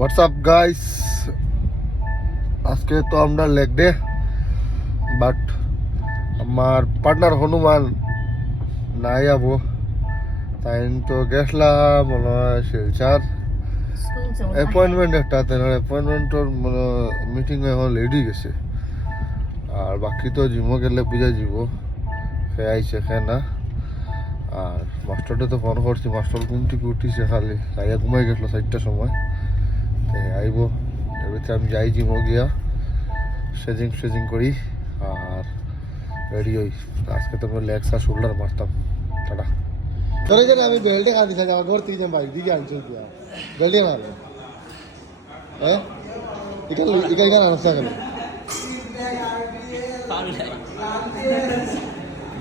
WhatsApp guys, আজকে তো আমরা লেগ ডে, বাট আমার পার্টনার হনুমান নাই যাবো, তাই তো গেছিলাম মনে হয় শিলচার অ্যাপয়েন্টমেন্ট একটা, অ্যাপয়েন্টমেন্টর মানে মিটিং এখন লেট হয়ে গেছে। আর বাকি তো জিমও গেলে বুঝা যাব, সে আইছে সে না। আর মাস্টারটা তো ফোন করছি, মাস্টার ঘুম থেকে উঠিছে, খালি খাইয়া ঘুমাই গেছিলো 4টার সময়। তাই আইব, এবার আমি যাই জিমও গিয়া স্ট্রেচিং করি আর রেডি হই। আজকে তো লেগস আর শোল্ডার মারতাম। টাটা। ধরে যেন আমি বেল্টে খাওয়া দিচ্ছি, আমার ঘর থেকে যে বাইক দিকে আনছি দিয়া বেল্টে না হ্যাঁ এখানে আনসা কেন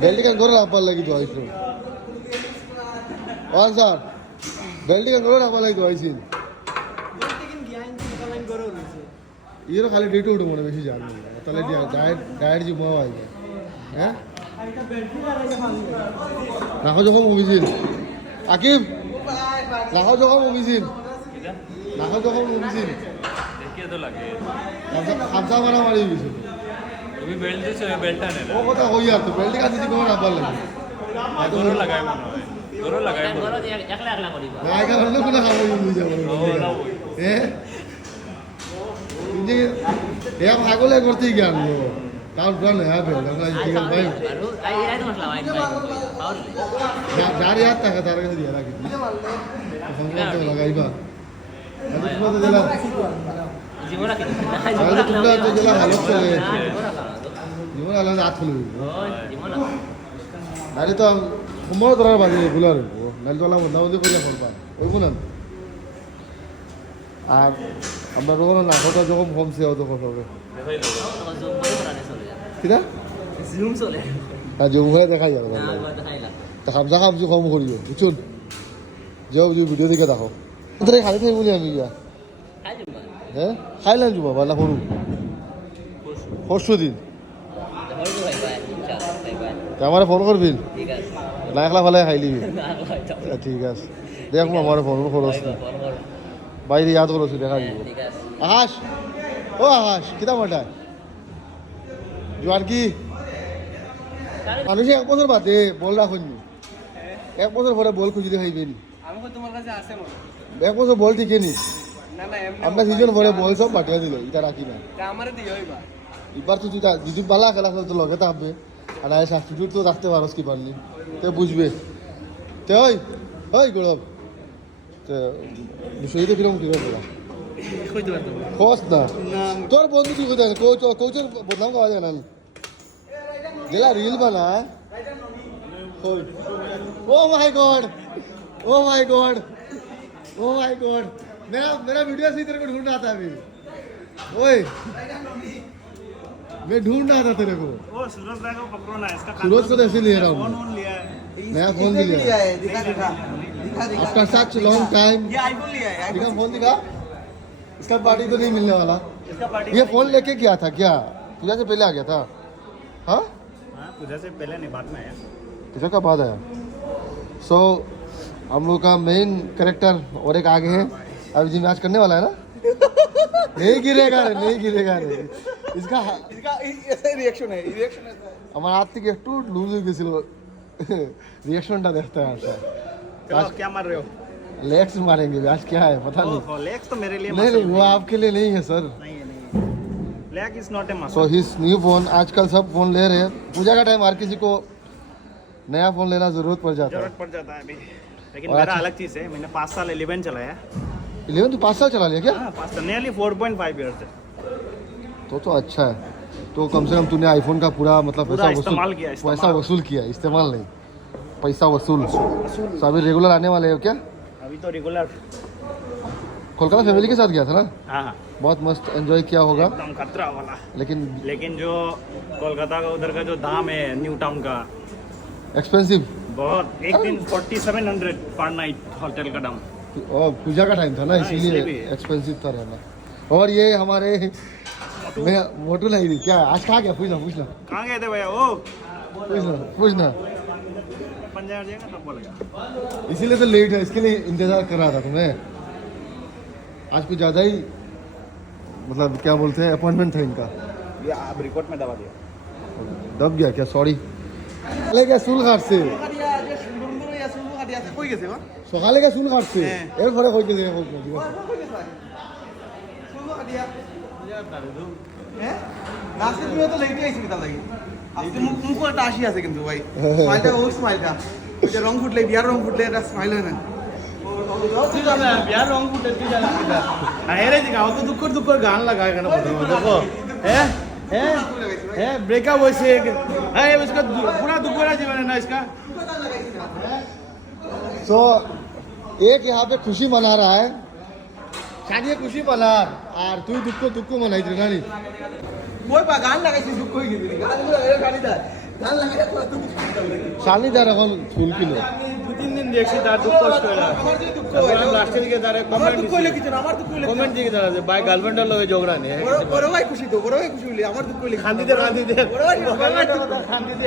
বেল্টে কেন করে রাখবার লাগি তো আইসো স্যার, বেল্টে কেন করে রাখবার লাগি তো আইসিন ইয়েরও খালি ডেটে উঠে মনে বেশি জানি তাহলে ডায়েট যে মাও আইবে। হ্যাঁ রাখো যখন মুভিছিল আকিব, রাখো যখন মুভিছিল খামসা মারা মারি গেছিল। তুমি বেল্ট দিছো, বেল্টটা নে ও কথা হই আর তো বেল্ট কাছে দিকে রাখবার লাগে দৌড় লাগাই মনে হয়, দৌড় লাগাই মনে হয় একলা একলা করিবা না এখানে অন্য কোনো খাবার নিয়ে যাবো। হ্যাঁ যে এ পাগলে করতে গেল তার প্রাণ হ্যাঁ বেল্ট আমরা ঠিক আছে ভাই আৰু আই এৰাই তো মছলা ভাই পাউল যার ইয়াদ থাকে তার কাছে দিয়ে রাখি সংক্রান্ত লাগাইবা আমি তোমাদের দিলাম জীবনা কি তাহলে তোমরা তো জেলা ভালো চলে জীবন আলাদা হাত খুলবি জীবনা আরে তো সময় ধরার বাজে এগুলো নাইলে তো আলাম বন্ধা বন্ধি করিয়া করবা ওইব না। আর আমরা যখন নাকটা যখন কমছে তখন হবে কিনা জুম চলে না জুম করে দেখাই যাবে না তো খাইলা তা খামসা খামসি কম করিও বুঝুন যাও যে ভিডিও দিকে দেখো তোর খালি খাই বলি আমি গিয়া খাই জুমবা হ্যাঁ খাইলাম জুবা বালা করু পরশু দিন হইতো ভাই ভাই ইনশাআল্লাহ ভাই ভাই আমার ফোন করবি ঠিক আছে না একলা ফেলে খাইলিবি না ভাই যাও ঠিক আছে দেখ আমার ফোন খরচ না বাইরে ইয়াদ করছি দেখা দিব। ঠিক আছে আকাশ ও আকাশ কিতা মাটা জোয়ার কি মানুষ 1 বছর বাদে বল রাখুন, 1 বছর পরে বল খুঁজতে খাইবেন। আমি তোমার কাছে আছে মনে 1 বছর বল টিকে নি না না এমনি আমরা সিজন পরে বল সব পাঠিয়ে দিল, এটা রাখি না আমারে দিও হইবা এবার তো তুই যদি বালা খেলা তো লগে থাকবে আর সাবস্টিটিউট তো রাখতে পারস কি পারলি তো বুঝবে তো ওই গৌরব তো বিষয়টা কিরকম কিরকম বলা কইতে পারতো খোঁজ না না তোর বন্ধু তুই কোথায় কোচের বদনাম করা যায় না জেলা রিল বানায়। Oh my God oh my God oh my God मेरा वीडियो से तेरे को ढूंढ रहा था अभी, ओए मैं ढूंढ रहा था तेरे को। ओ सूरज भाई को पकड़ो ना, इसका सूरज को तो ऐसे ले रहा हूँ, फोन लिया है, नया फोन भी लिया है दिखा दिखा दिखा दिखा आफ्टर सच लॉन्ग टाइम। ये आईफोन लिया है दिखा फोन दिखा, इसका पार्टी तो नहीं मिलने वाला। इसका पार्टी ये फोन लेके गया था क्या, पूजा से पहले आ गया था? हाँ हां पूजा से पहले नहीं, बाद में आया। पूजा का बाद आया। सो हम लोग का मेन कैरेक्टर और एक आगे है, अभी जी मैच करने वाला है ना। नहीं गिरेगा रे इसका ऐसे रिएक्शन है আমার হাত থেকে একটু লুজ হয়ে গেছিল, रिएक्शनটা देखता है आपका। चलो आप क्या मार रहे हो? लेग्स मारेंगे आज, क्या है पता नहीं। ओह लेग्स तो मेरे लिए नहीं वो आपके लिए नहीं है सर। नहीं है leg is not a muscle. So his new phone, आजकल सब फोन ले रहे हैं, पूजा का टाइम हर किसी को नया फोन लेना जरूरत पड़ जाता है। जरूरत पड़ जाता है अभी, लेकिन और मेरा अच्छा- अलग चीज है, मैंने 5 साल 11 चलाया। 11 तो 5 साल चला लिया क्या? हां 5 साल, नियरली 4.5 इयर्स है। तो अच्छा है। तो कम से कम तूने आईफोन का पूरा मतलब पूरा इस्तेमाल किया, इस्तेमाल। पैसा वसूल किया, इस्तेमाल नहीं, पैसा वसूल। तो अभी रेगुलर आने वाले हो क्या? अभी तो रेगुलर। कोलकाता फैमिली के साथ गया था ना, हाँ हाँ बहुत मस्त एंजॉय किया होगा। एकदम खतरा वाला। लेकिन जो कोलकाता का उधर का जो दाम है न्यू टाउन का, एक्सपेंसिव। बहुत, एक दिन 4700 पर नाइट होटल का दाम। और पूजा का टाइम था ना, हाँ, इसलिए इसीलिए भी। एक्सपेंसिव था रहना। और ये हमारे मैं मोटू लाई थी क्या, आज कहाँ गया? पूछना कहाँ गए थे भैया? वो पूछना पंजाब जाएगा तब बोलेगा। इसीलिए तो लेट है, इसके लिए इंतजार कर रहा था तुम्हें। आज कुछ ज़्यादा ही मतलब क्या बोलते हैं अपॉइंटमेंट था इनका ये आप रिपोर्ट में दबा दिया दब गया क्या सॉरी সকালে গিয়া চুল কাটছে সকালে গিয়া চুল কাটছে এরপরে কই গেছে আছে কিন্তু ভাই স্মাইলটা ও স্মাইলটা ওই যে রং ফুটলে বিয়ার রং ফুটলে এটা স্মাইল হয় না বিয়ার রং ফুটে তুই জানিস কিনা আরে দিকা অত দুঃখর গান লাগায় কেন দেখো হ্যাঁ হ্যাঁ হ্যাঁ ब्रेकअप होइसे है इसका पूरा दुख भरा जीवन है ना इसका तो एक यहाँ पे खुशी मना रहा है शादी खुशी मना और तू दुख मनाई थी नानी ওই বা গান লাগাইছিস দুঃখ হয়ে গেছে গান লাগাই গাড়ি দা গান লাগাই তো দুঃখ শানি তার এখন ফুল কিলো আমি 2-3 দিন দেখছি তার দুঃখ কষ্ট হলো আমার যে দুঃখ তারপর লাস্টের দিকে তার আমার দুঃখ হইলো কিছু না আমার দুঃখ হইলো কমেন্ট দিকে তারা যে ভাই গার্লফ্রেন্ডের লগে ঝগড়া নেই বড় ভাই খুশি তো বড় ভাই খুশি হইলে আমার দুঃখ হইলো খান্দিতে বড় ভাই খান্দিতে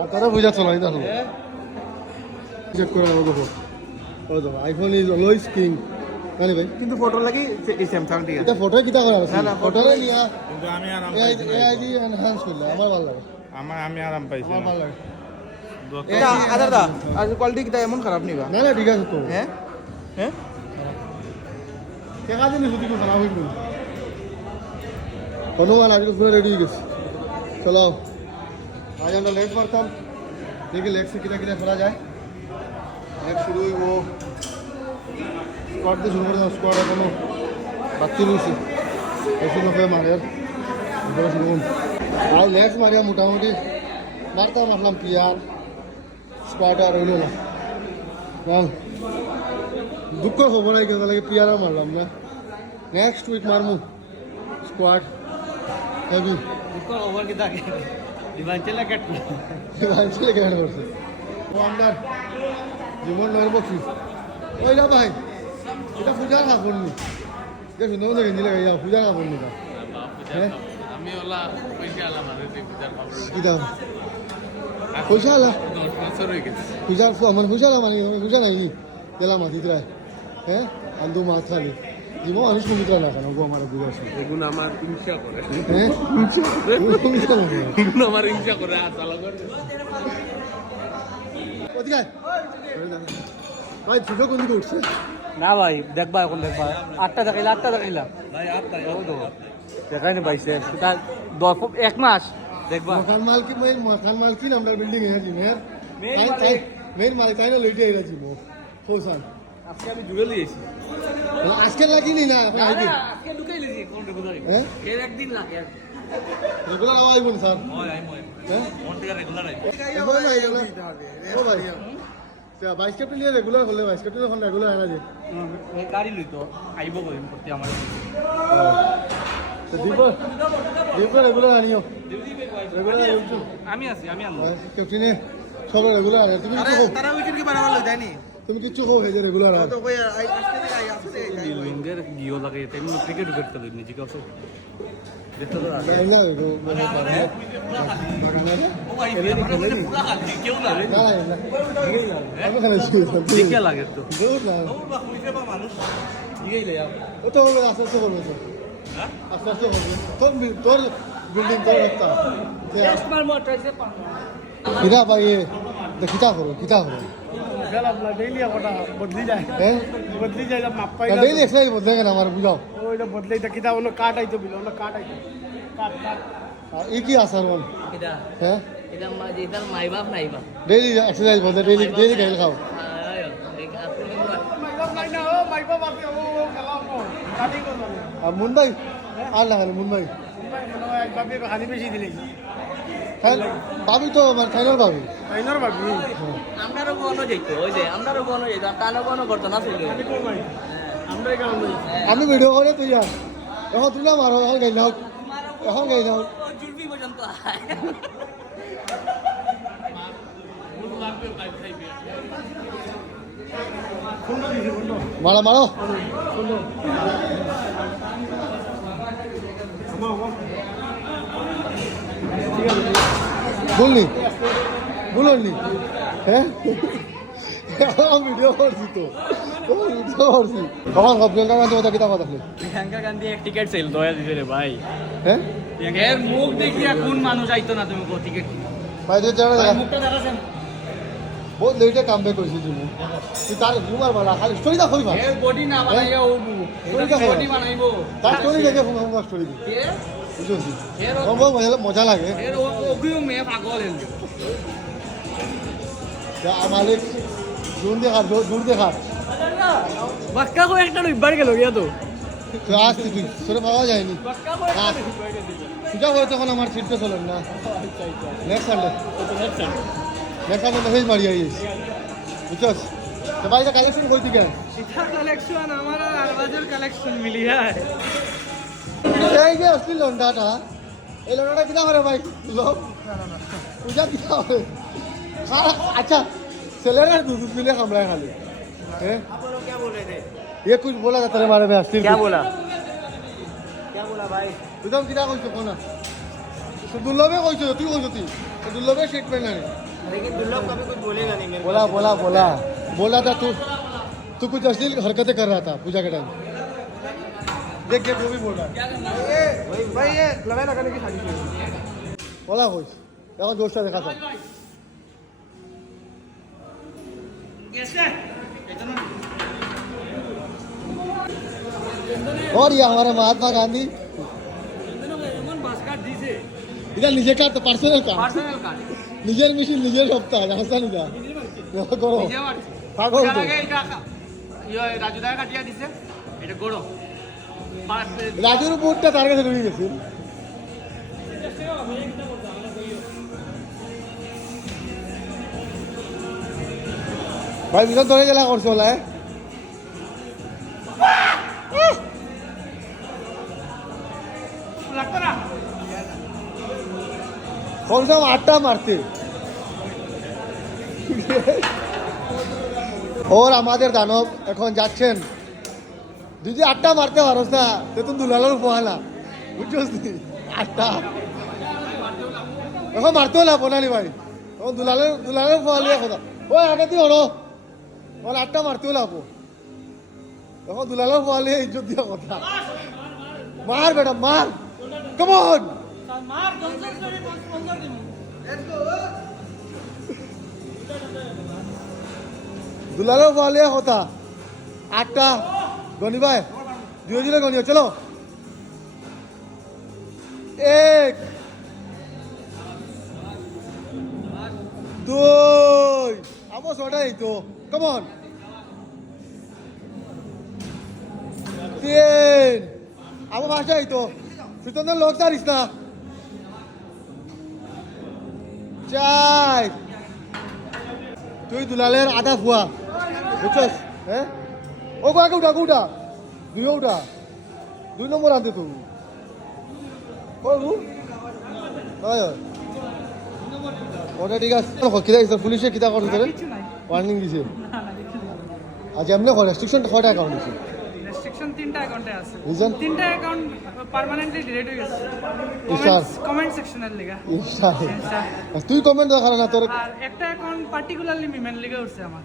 আর তারা বুঝা চলাই দেখো চেক করে নেবো দেখো ও দেখো আইফোন ইজ অলওয়েজ কিং নানি ভাই কিন্তু ফটো লাগি এই স্যামসাং ঠিক আছে এটা ফটো কিটা করা আছে না, না, ফটো নিয়া কিন্তু আমি আরাম এআইডি এনহান্স করলে আমার ভালো লাগে আমি আরাম পাইছি আমার ভালো লাগে এটা আদার দা আর কোয়ালিটি কিটা এমন খারাপ নিবা না না ঠিক আছে তো হ্যাঁ হ্যাঁ কেকা দিন ছুটি তো খারাপ হইল হনুমান আজকে পুরো রেডি হয়ে গেছে চলো আজ আমরা লেগ মারতাম দেখি লেগ से कितना कितना फरा जाए লেগ শুরু হইব স্কোয়াড দিয়ে শুরু করে দাও স্কোয়াড এখনো বাকি রয়েছে এসে লোকে মারে শুরু করুন আর লেগস মারিয়া মোটামুটি মারতাম আসলাম প্লেয়ার স্কোয়াড আর হইল না বল দুঃখ খবর নাই কেন লাগে প্লেয়ার আর মারলাম না নেক্সট উইক মারমু স্কোয়াড হেভি দুঃখ ওভার কি থাকে ডিভাইসের কাট মানুষকে কেন করছে ও আমরা জীবন নয় বকি ওই না ভাই এটা পূজার কাপড় নি যে সুন্দর দেখে নিলে পূজার কাপড় নি হ্যাঁ আমি ওলা পয়সা আলাম আর পূজার খবর কি দাম পয়সা আলা 10 বছর হয়ে গেছে পূজার আমার পয়সা আলা মানে পূজা নাই নি দিলাম মাতিতে হ্যাঁ আন্দু মাছ খালি জীবন মানুষ কমিতে না কেন গো আমার বুঝা আছে এগুলো আমার হিংসা করে হ্যাঁ এগুলো আমার হিংসা করে আসালা করে ওদিকে ভাই ছোট কোন দিকে উঠছে না ভাই দেখবা এখন দেখবা 8টা দেখাইলা ভাই 8টা দেখাই না ভাই স্যার তার 1 মাস দেখবা मकान मालकी ना আমরা বিল্ডিং है जी मेर मेन मालिक তাই না লইতে এরা জি মো হোসান আজকে আমি জুড়ে লিয়েছি আজকে লাগি নি না আপনি আইবি আজকে ঢুকাই লিয়েছি কোন রেগুলার হ্যাঁ এর একদিন লাগে রেগুলার আইবুন স্যার হয় আইমো হ্যাঁ কোন থেকে রেগুলার আই রেগুলার ও ভাই তা বাইক ক্যাপ্টেন নিয়ে রেগুলার হলে বাইক ক্যাপ্টেন এখন রেগুলার আনা যে এই গাড়ি লইতো আইবো কইম করতে আমার তো দীপ রেগুলার আনিও রেগুলার আইছো আমি আনবো ক্যাপ্টেনে সব রেগুলার আনে তুমি কিছু কো তারা উইকেট কি বানাবার লই দেয়নি তুমি কিছু কো হে যে রেগুলার আনে তো কই আজকে থেকে আসছে উইঙ্গার গিও লাগে তেমনি ক্রিকেট করতে লই নিজে কাছে দেখতে তো না না গো মানে পারে কেউ না না না আমি খানে শুয়ে দেখে লাগে তো দূর না দিকেই লই ও তো আস্তে আস্তে করবে তো আস্তে আস্তে করবে তোর বিল্ডিং তোর রাস্তা টেস্ট মার মোটরসে কিরা ভাই কিতা করো গেল আপনার ডেইলি একটা বদলি যায় হ্যাঁ বদলি যায় মাপ পাই ডেইলি এক্সারসাইজ বদলে কেন আমার বুঝাও ওইটা বদলে এটা কিতা হলো কাট আইতো বিল হলো কাট আর এই কি আসার বল এটা হ্যাঁ এটা মা যেটার মাই বাপ নাই বা ডেইলি এক্সারসাইজ বদলে ডেইলি খেল খাও নাই না ও মাই বাবা ও খেলা কাটিং করলো আর মুম্বাই আর না মুম্বাই একভাবে হানি বেশি দিলে হ্যাঁ পাবি তো আমার ফাইনাল পাবি আইনার ভাবি আমরারও কোনো যাইতো ওই যে আমরারও কোনো যাইতো আর কানো কোনো করতো না ছিল আমরাই কারণ আমি ভিডিও করে তুই আর এখন তুই না মারো এখন গাই নাও জুলবি পর্যন্ত মারো বলনি হ্যাঁ ভিডিও করছি তো কখন প্রিয়াঙ্কা গান্ধী কথা কিতা কথা প্রিয়াঙ্কা গান্ধী এক টিকেট সেল দয়া দিছে রে ভাই হ্যাঁ এর মুখ দেখিয়া কোন মানুষ আইতো না তুমি টিকিট ভাই তুই জানো না মুখটা দেখাছেন বহুত লেটে কাম ব্যাক করেছিস তুই তার ঘুমার মারা খালি স্টোরি দা কইবা এর বডি না বানাইয়া ও বডি বানাইবো তার স্টোরি দেখে ফুমা স্টোরি দি এর বুঝছিস এর আমার মজা লাগে এর ওগুলো মেয়ে পাগল হল মালিক দূর দেখা বাক্কা কো একটা ইবার গেল গিয়া তো তুই আসছি তুই তোরে পাওয়া যায়নি পূজা হয়ে তখন আমার সিটটা চলেন না নেক্সট সানডে মেসেজ মারি আইস বুঝছস তো ভাই কালেকশন কই দিকে এটা কালেকশন আমার আর বাজার কালেকশন মিলি হ্যায় এই যে আসল লন্ডাটা এই লন্ডাটা কিনা করে ভাই লোক পূজা কিনা হবে अच्छा सेलेना दूध पीले हमला खाली हैं क्या बोल रहे थे ये कुछ बोला था तेरे बारे में अस्थिर क्या बोला भाई तुम कितना कइছো कोना तो दुर्लभे कइছো তুই কইছো তুই दुर्लभे स्टेटमेंट है लेकिन दुर्लभ कभी कुछ बोलेगा नहीं मेरे बोला था तू कुछ अश्लील हरकतें कर रहा था पूजा के टाइम देख जो भी बोल रहा है भाई ये लड़ाई लगाने की शादी बोला कुछ এখন জোশটা দেখা था और ये हमारे महात्मा गांधी इधर निजे का तो पर्सनल का निजेर मिशन निजेर সপ্তাহ জানতা নি দা করো পাগল তো রাজু দা কাটিয়া দিছে এটা গড়ো রাজুর বুটটা তার কাছে রয়ে গেছে ভাই বিজন ধরে জেলা করছো বলা कौन सा 8टा मारते और আমাদের দানব এখন যাচ্ছেন যদি 8টা মারতে পারোস না তো তুমি দুলালের পোহালা বুঝছস 8টা এখন মারতে হলা বনালি ভাই ও দুলালের পোহালিয়া কথা ওই আগে তুই হলো ওর 8টা মারতে হলা এখন দুলালের পোহালিয়া ইজ্জত দিয়া কথা মার বেটা মার কাম অন दुलालो वाले होता 8टा गनी भाई धीरे गनियो चलो 1 2 अब सोटाई तो कम ऑन 3 अब भाषाई तो सुतंदर लोग तारिस ना 4 তুই দুলালের আধা ফুয়া বুঝছস হ্যাঁ ও আগে উঠা দুই নম্বর আনতে তুই ওটা ঠিক আছে কিতা পুলিশে কিতা করছে ওয়ার্নিং দিছে আজ এমনি রেস্ট্রিকশন কয়টা অ্যাকাউন্ট দিছে রেস্ট্রিকশন 3টা অ্যাকাউন্টে আছে রিজন 3টা অ্যাকাউন্ট পার্মানেন্টলি ডিলিট হয়ে গেছে ইনস্টার কমেন্ট সেকশনের লিগা ইনস্টার তুই কমেন্ট দেখা না তোর আর একটা অ্যাকাউন্ট পার্টিকুলারলি মিমেন লিগা উঠছে আমার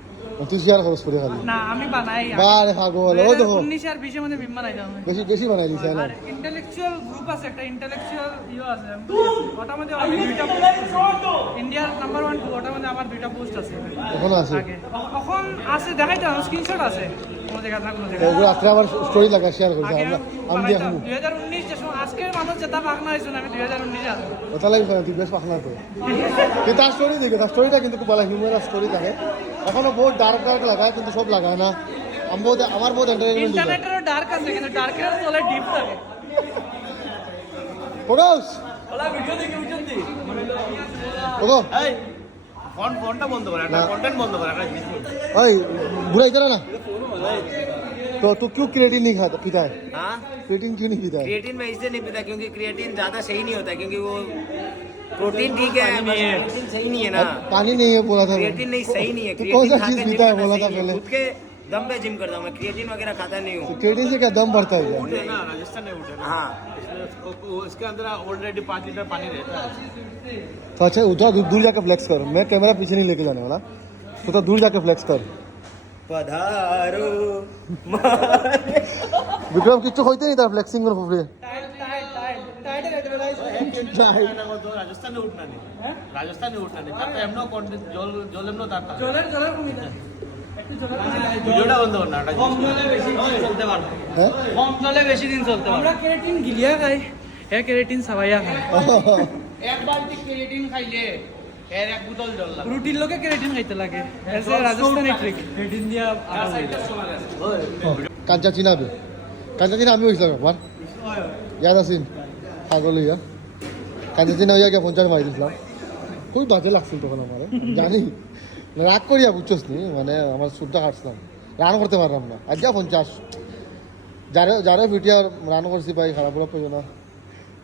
তুই শেয়ার করছ করে খালি না আমি বানাই বারে পাগল ও দেখো 19 আর 20 এর মধ্যে মিম বানাই দাও আমি বেশি বানাই দিছ না আর ইন্টেলেকচুয়াল গ্রুপ আছে একটা ইন্টেলেকচুয়াল আছে ওটার মধ্যে আমি দুইটা ইন্ডিয়ার নাম্বার 1 ওটার মধ্যে আমার দুইটা পোস্ট আছে এখন আছে এখন আছে দেখাইতে স্ক্রিনশট আছে কোনো জায়গা না কোনো জায়গা ওগুলো রাত্রে আবার স্টোরি লাগা শেয়ার করছে আমি দেখব 2019 যখন আজকের মানুষ যেটা পাগনা হইছে আমি 2019 আছে ওটা লাগি তুই বেশ পাখনা তো কিন্তু তার স্টোরি দেখে তার স্টোরিটা কিন্তু খুব ভালো হিউম্যানাস স্টোরি থাকে এখনো বহুত ডার্ক লাগায় কিন্তু সব লাগায় না আমার বহুত এন্টারটেইনমেন্ট দিছে ইন্টারনেটেরও ডার্ক আছে কিন্তু ডার্কের চলে ডিপ থাকে কোনস ওলা ভিডিও দেখে বুঝছেন ওগো এই ফোনটা বন্ধ কর একটা কন্টেন্ট বন্ধ কর একটা ओए बुरा इधर ना तो तू क्यों क्रिएटिन नहीं खाता पीता है हाँ क्रिएटिन क्यों नहीं पीता है क्रिएटिन मैं इसलिए नहीं पीता क्योंकि क्रिएटिन ज्यादा सही नहीं होता क्योंकि वो प्रोटीन ठीक है क्रिएटिन सही नहीं है ना पानी नहीं है बोला था क्रिएटिन नहीं सही नहीं है तू कौन सा खा चीज के पीता है जिम बोला करना था सही है। पहले खुद के दम पे जिम करता हूँ मैं क्रिएटिन वगैरह खाता नहीं तो हूँ क्रिएटिन से क्या दम बढ़ता है क्या ना राजस्थान में उठे ना हाँ इसके अंदर ऑलरेडी 5 लीटर पानी रहता है तो अच्छा उधर दूर जाकर फ्लेक्स कर मैं कैमरा पीछे नहीं लेके जाने वाला तो दूर जाकर फ्लेक्स कर पधारो বিক্রম কিছু হইতে নি তার ফ্লেক্সিং এর উপরে রাজস্থানে উঠনা নেই রাজস্থানে উঠনা নেই তার এমন জল জল এমন তার ভিডিওটা বন্ধ কর না কম জলে বেশি দিন চলতে পারবে হ্যাঁ কম চলে বেশি দিন চলতে পারে আমরা কেরাটিন গিলিয়া খাই কেরাটিন সাবাইয়া খাই এক বালতি কেরাটিন খাইলে এর এক বোতল জল লাগে রুটির লোকে কেরাটিন খাইতে লাগে এসে রাজস্থানি ট্রিক কেরাটিন দিয়া আটা হয়ে যায় কাঞ্চা চিনাবে কাঞ্চা চিনা আমি হয়েছিলাম একবার ইয়াদ আসিন পাগল হইয়া কাঞ্চা চিনা হইয়া গিয়ে 50 মারি দিয়েছিলাম খুবই বাজে লাগছিল তখন আমার জানি রাগ করিয়া বুঝছস নি মানে আমার সুটটা কাটছিলাম রান করতে পারলাম না আজ যা 50 যারে যারে ভিডিও রান করছি ভাই খারাপ পুরো পেয়ে না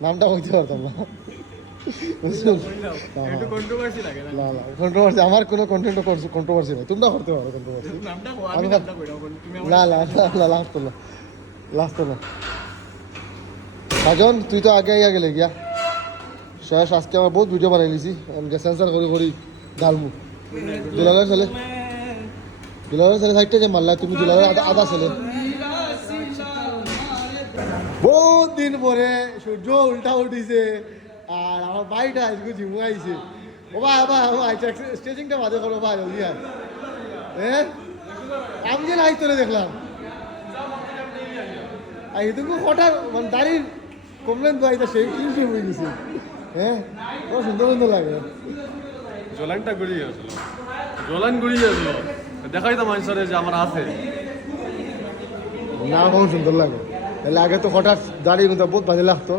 নামটা হইতে পারতাম না একটু কন্ট্রোভার্সি লাগে না না না কন্ট্রোভার্সি আমার কোনো কন্টেন্ট কন্ট্রোভার্সি নাই তোমরা করতে পারো কন্ট্রোভার্সি নামটা আমি নামটা কইরাও তুমি না না না লাস্ট না সাজন তুই তো আগে আগে গেলে গিয়া শেষ আজকে আমার বহুত ভিডিও বানাই নিছি আমি সেন্সার করি করি ডালমু দুলালের ছেলে সাইডটা যে মারলা তুমি দুলালের আধা ছেলে বহুত দিন পরে সূর্য উল্টা উঠিছে আর আমার বাড়িটা আজকে ঝিমু আইছে ও ভাই স্টেজিংটা বাদে করো ভাই জলদি আয় হ্যাঁ আমি যে নাই তোরে দেখলাম আর এটুকু হঠাৎ মানে দাঁড়িয়ে কমলেন তো আইতা সেই কি হয়ে গেছে হ্যাঁ ও সুন্দর সুন্দর লাগে জলানটা গড়িয়ে গেছিল জলান গড়িয়ে গেছিল দেখাই তো মানুষের যে আমার আছে না বহুত সুন্দর লাগে তাহলে আগে তো হঠাৎ দাঁড়িয়ে কিন্তু বহুত বাজে লাগতো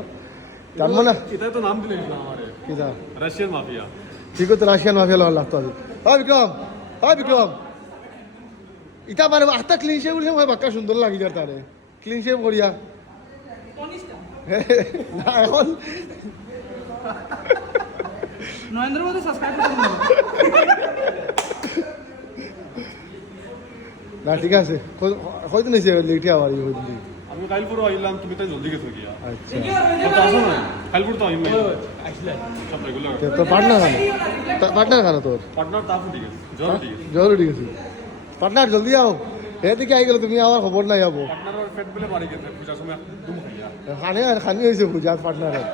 তার মানে এটা তো নাম দিলেন না আমারে কি দা রাশিয়ান মাফিয়া ঠিক আছে রাশিয়ান মাফিয়া লাগতো আজ বিক্রম ইটা মানে আস্তা ক্লিন শেভ বলে আমার বাক্কা সুন্দর লাগি যার তারে ক্লিন শেভ করিয়া না এখন নরেন্দ্র মোদী সাবস্ক্রাইব করুন না ঠিক আছে হয়তো নিছে লেটে আবার এই হইলি আমি কালপুর আইলাম তুমি তাই জলদি গেছো গিয়া আচ্ছা তো আসো না কালপুর তো আমি আসলে সব রেগুলার তো পার্টনার কেন তোর পার্টনার তাফু ঠিক আছে জল ঠিক আছে জরুরি ঠিক আছে পার্টনার জলদি আও এদিকে আই গেল তুমি আমার খবর নাই যাবো পার্টনার পেট বলে মারি গেছে পূজার সময় দুম খাইয়া খানি হয়েছে পূজাত পার্টনারের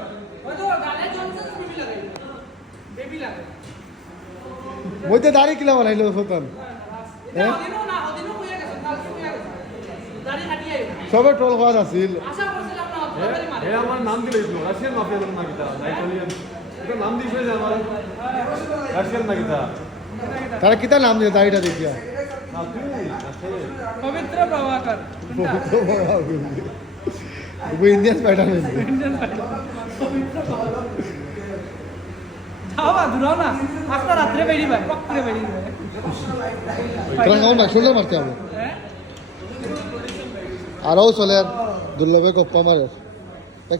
মধ্যে দাঁড়িয়ে কিলা বানাইলো সতন হ্যাঁ সবে ট্রল হওয়ার আছিল এ আমার নাম দিলে রাশিয়ান মাফিয়া না কিতা ইটালিয়ান এটা নাম দিছে যে আমার রাশিয়ান না কিতা তারা কিতা নাম দিয়ে দাড়িটা দেখিয়া না তুই পবিত্র প্রভাকর ইন্ডিয়ান স্পাইডার যাওয়া দূরাও না আজকে রাত্রে বেরিয়ে ভাই পক করে বেরিয়ে ভাই তোরা কেমন ভাই সুন্দর মারতে হবে আরও চলে আর দুর্লভে গপ্পা মারে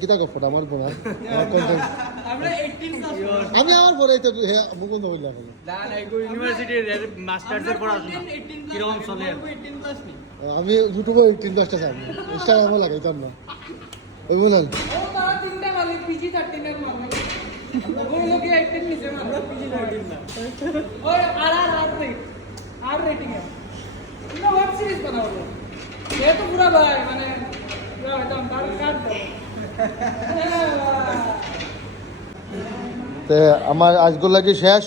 কিতা গপ্পটা আমার বোনা আমার কন্টেন্ট আমরা 18 আমি আমার পরে তো মুকুন্দ বললাম এখন ইউনিভার্সিটির মাস্টার্সের পড়াশোনা কিরকম চলে 18 প্লাস নি আমি ইউটিউবে 18 চাই ইনস্টাগ্রামও লাগাইতাম না ওই বলেন ও তারা তিনটা মানে পিজি 13 এর মানে ওগুলো লোকে 18 নিছে আমরা পিজি 13 না ওই আর রেটিং है না ওয়েব সিরিজ বানাবো ये तो पूरा भाई মানে পুরো একদম কাট দাও তো আমার আজগুলো লাগে শেষ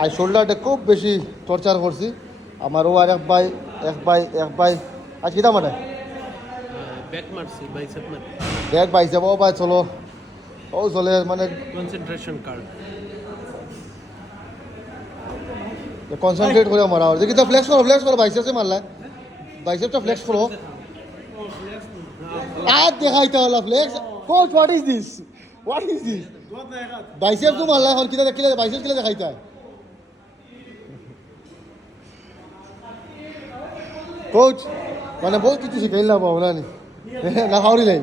আর শোল্ডারটা খুব বেশি টর্চার করছি আমার ও আর এক ভাই আজ কিতা মাঠে ব্যাক মারছি বাইসেপ মার এক ভাই যাব ও ভাই চলো ও চলে মানে কনসেন্ট্রেশন কার্ড কনসেন্ট্রেট করে মারা হয় দেখি তো ফ্লেক্স করো বাইসেপসে মারলা বাইসেপটা ফ্লেক্স করো আর দেখাইতে হলো flex coach what is this bicep তো মারলা এখন কিলা দেখিলে বাইসেপ কিলা দেখাইতে কোচ মানে বহুত কিছু শিখাইলা ভাবনা নি না খাওয়ারি নাই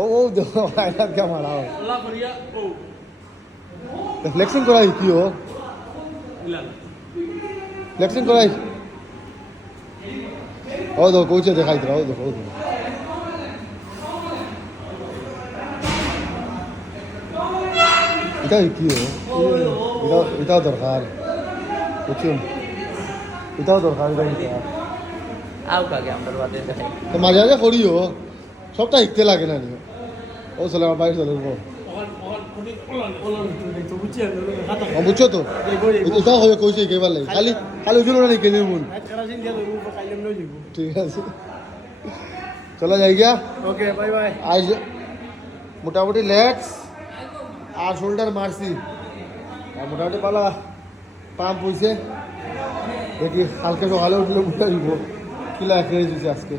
ও দেখো আইনা কে মারা হয় ফ্লেক্সিং করাই কি ও ফ্লেক্সিং করাই ও দেখো কোচে দেখাইতে ও দেখো এটা কি ও এটাও দরকার বুঝছেন এটাও দরকার এটা নিতে। আও কাকে আমরা বাদে দেখাই তো মাঝে মাঝে করিও, সবটা শিখতে লাগে না নিও। ও চলে আমার বাইরে চলে বুঝছো তো, এটাও হবে কইছে কেবার লাগে, খালি খালি উঠলো না কেনে মন। ঠিক আছে, চলে যাই গিয়া। Okay bye bye. আজ মোটামুটি লেগস আর শোল্ডার মারছি, আর মোটামুটি পালা পাম্প হয়েছে। দেখি কালকে সকালে উঠলে উঠে দিব কিলা এক্সারসাইজ হয়েছে আজকে।